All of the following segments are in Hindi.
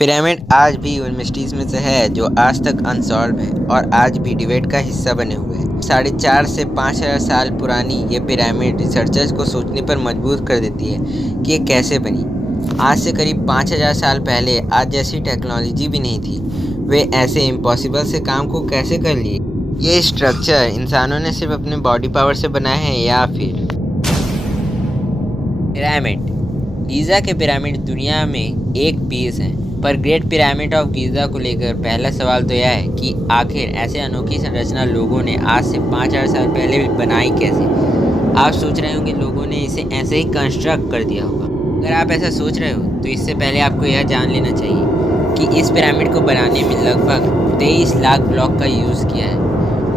पिरामिड आज भी उन मिस्ट्रीज में से है जो आज तक अनसॉल्व है और आज भी डिबेट का हिस्सा बने हुए हैं। 4,500 से 5,000 साल पुरानी ये पिरामिड रिसर्चर्स को सोचने पर मजबूर कर देती है कि ये कैसे बनी। आज से करीब 5,000 साल पहले आज जैसी टेक्नोलॉजी भी नहीं थी। वे ऐसे इम्पॉसिबल से काम को कैसे कर लिए? ये स्ट्रक्चर इंसानों ने सिर्फ अपने बॉडी पावर से बनाए हैं या फिर? पिरामिड गीज़ा के पिरामिड दुनिया में एक पीस है, पर ग्रेट पिरामिड ऑफ गीज़ा को लेकर पहला सवाल तो यह है कि आखिर ऐसे अनोखी संरचना लोगों ने आज से 5,000 साल पहले बनाई कैसे। आप सोच रहे होंगे लोगों ने इसे ऐसे ही कंस्ट्रक्ट कर दिया होगा। अगर आप ऐसा सोच रहे हो तो इससे पहले आपको यह जान लेना चाहिए कि इस पिरामिड को बनाने में लगभग 23 लाख ब्लॉक का यूज़ किया है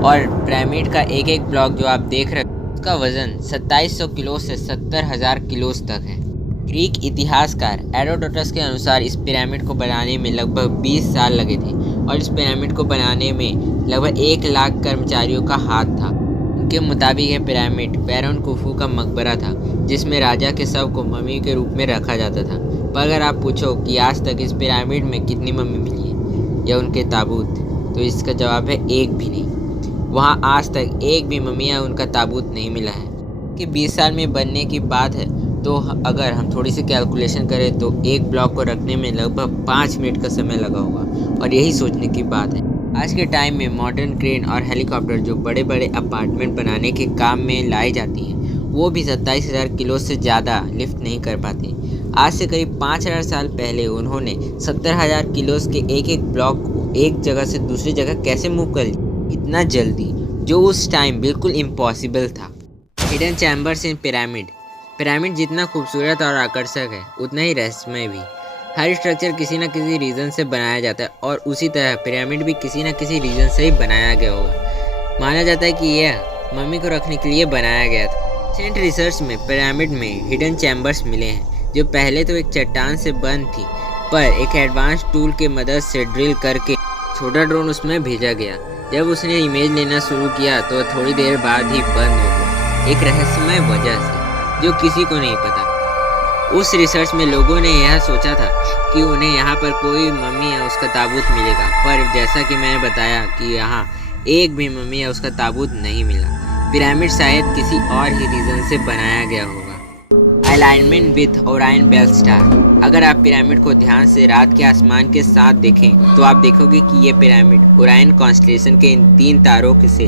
और पिरामिड का एक एक ब्लॉक जो आप देख रहे हो उसका वज़न 2700 किलो से 70,000 किलो तक है। ग्रीक इतिहासकार हेरोडोटस के अनुसार इस पिरामिड को बनाने में लगभग 20 साल लगे थे और इस पिरामिड को बनाने में लगभग 1 लाख कर्मचारियों का हाथ था। उनके मुताबिक यह पिरामिड फ़ाराओ खुफू का मकबरा था जिसमें राजा के शव को मम्मी के रूप में रखा जाता था। पर अगर आप पूछो कि आज तक इस पिरामिड में कितनी मम्मी मिली है या उनके ताबूत, तो इसका जवाब है एक भी नहीं। वहाँ आज तक एक भी मम्मी या उनका ताबूत नहीं मिला है। कि 20 साल में बनने की बात है तो अगर हम थोड़ी सी कैलकुलेशन करें तो एक ब्लॉक को रखने में लगभग 5 मिनट का समय लगा होगा और यही सोचने की बात है। आज के टाइम में मॉडर्न क्रेन और हेलीकॉप्टर जो बड़े बड़े अपार्टमेंट बनाने के काम में लाई जाती हैं वो भी 27,000 किलो से ज़्यादा लिफ्ट नहीं कर पाती। आज से करीब 5,000 साल पहले उन्होंने 70,000 किलो के एक एक ब्लॉक को एक जगह से दूसरी जगह कैसे मूव कर लिया इतना जल्दी, जो उस टाइम बिल्कुल इम्पॉसिबल था। हिडन चैम्बर्स इन पिरामिड। पिरामिड जितना खूबसूरत और आकर्षक है उतना ही रहस्यमय भी। हर स्ट्रक्चर किसी न किसी रीज़न से बनाया जाता है और उसी तरह पिरामिड भी किसी न किसी रीज़न से ही बनाया गया होगा। माना जाता है कि यह मम्मी को रखने के लिए बनाया गया था। रिसेंट रिसर्च में पिरामिड में हिडन चैम्बर्स मिले हैं जो पहले तो एक चट्टान से बंद थी, पर एक एडवांस टूल के मदद से ड्रिल करके छोटा ड्रोन उसमें भेजा गया। जब उसने इमेज लेना शुरू किया तो थोड़ी देर बाद ही बंद हो गया, एक रहस्यमय वजह से जो किसी को नहीं पता। उस रिसर्च में लोगों ने यह सोचा था कि उन्हें यहाँ पर कोई मम्मी या उसका ताबूत मिलेगा, पर जैसा कि मैंने बताया कि यहाँ एक भी मम्मी या उसका ताबूत नहीं मिला। पिरामिड शायद किसी और ही रीज़न से बनाया गया होगा। Alignment with Orion belt star. अगर आप पिरामिड को ध्यान से रात के आसमान के साथ देखें तो आप देखोगे कि ये पिरामिड ओरायन कॉन्स्टेलेशन के इन 3 तारों से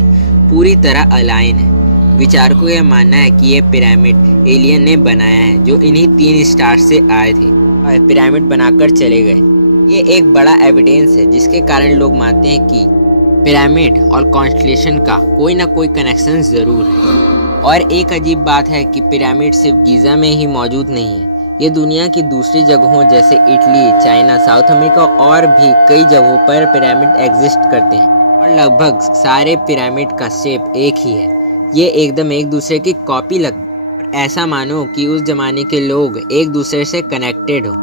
पूरी तरह अलाइन है। विचारकों का यह मानना है कि ये पिरामिड एलियन ने बनाया है जो इन्हीं 3 स्टार से आए थे और पिरामिड बनाकर चले गए। ये एक बड़ा एविडेंस है जिसके कारण लोग मानते हैं कि पिरामिड और कॉन्स्टेलेशन का कोई ना कोई कनेक्शन ज़रूर है। और एक अजीब बात है कि पिरामिड सिर्फ गीज़ा में ही मौजूद नहीं है, ये दुनिया की दूसरी जगहों जैसे इटली, चाइना, साउथ अमेरिका और भी कई जगहों पर पिरामिड एग्जिस्ट करते हैं और लगभग सारे पिरामिड का शेप एक ही है। ये एकदम एक दूसरे की कॉपी लगती है। ऐसा मानो कि उस जमाने के लोग एक दूसरे से कनेक्टेड हो,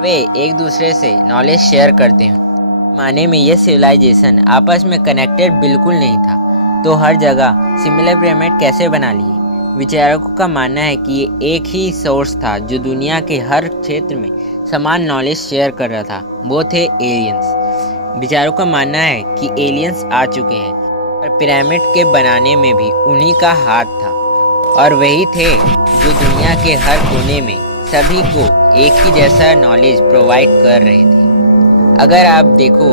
वे एक दूसरे से नॉलेज शेयर करते हैं। माने में ये सिविलाइजेशन आपस में कनेक्टेड बिल्कुल नहीं था, तो हर जगह सिमिलर पिरामिड कैसे बना लिए? विचारकों का मानना है कि ये एक ही सोर्स था जो दुनिया के हर क्षेत्र में समान नॉलेज शेयर कर रहा था, वो थे एलियंस। विचारकों का मानना है कि एलियंस आ चुके हैं और पिरामिड के बनाने में भी उन्हीं का हाथ था और वही थे जो दुनिया के हर कोने में सभी को एक ही जैसा नॉलेज प्रोवाइड कर रहे थे। अगर आप देखो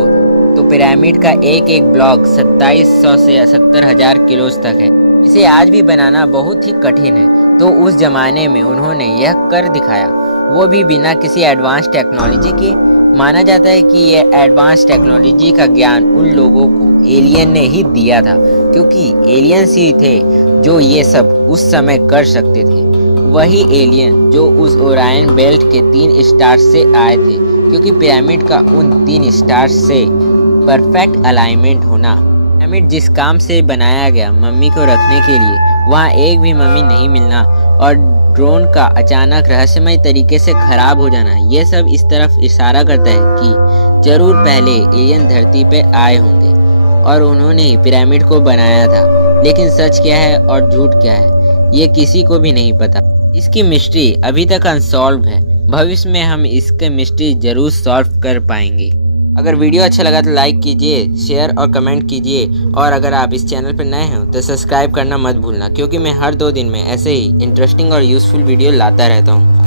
तो पिरामिड का एक एक ब्लॉक 2700 से 70,000 किलो तक है। इसे आज भी बनाना बहुत ही कठिन है, तो उस जमाने में उन्होंने यह कर दिखाया, वो भी बिना किसी एडवांस टेक्नोलॉजी के। माना जाता है कि यह एडवांस टेक्नोलॉजी का ज्ञान उन लोगों को एलियन ने ही दिया था, क्योंकि एलियंस ही थे जो ये सब उस समय कर सकते थे। वही एलियन जो उस ओरायन बेल्ट के 3 स्टार से आए थे, क्योंकि पिरामिड का उन 3 स्टार से परफेक्ट अलाइनमेंट होना। पिरामिड जिस काम से बनाया गया मम्मी को रखने के लिए, वहाँ एक भी मम्मी नहीं मिलना और ड्रोन का अचानक रहस्यमय तरीके से खराब हो जाना, ये सब इस तरफ इशारा करता है कि जरूर पहले एलियन धरती पे आए होंगे और उन्होंने ही पिरामिड को बनाया था। लेकिन सच क्या है और झूठ क्या है ये किसी को भी नहीं पता। इसकी मिस्ट्री अभी तक अनसॉल्व है, भविष्य में हम इसके मिस्ट्री ज़रूर सॉल्व कर पाएंगे। अगर वीडियो अच्छा लगा तो लाइक कीजिए, शेयर और कमेंट कीजिए, और अगर आप इस चैनल पर नए हैं तो सब्सक्राइब करना मत भूलना, क्योंकि मैं हर 2 दिन में ऐसे ही इंटरेस्टिंग और यूज़फुल वीडियो लाता रहता हूँ।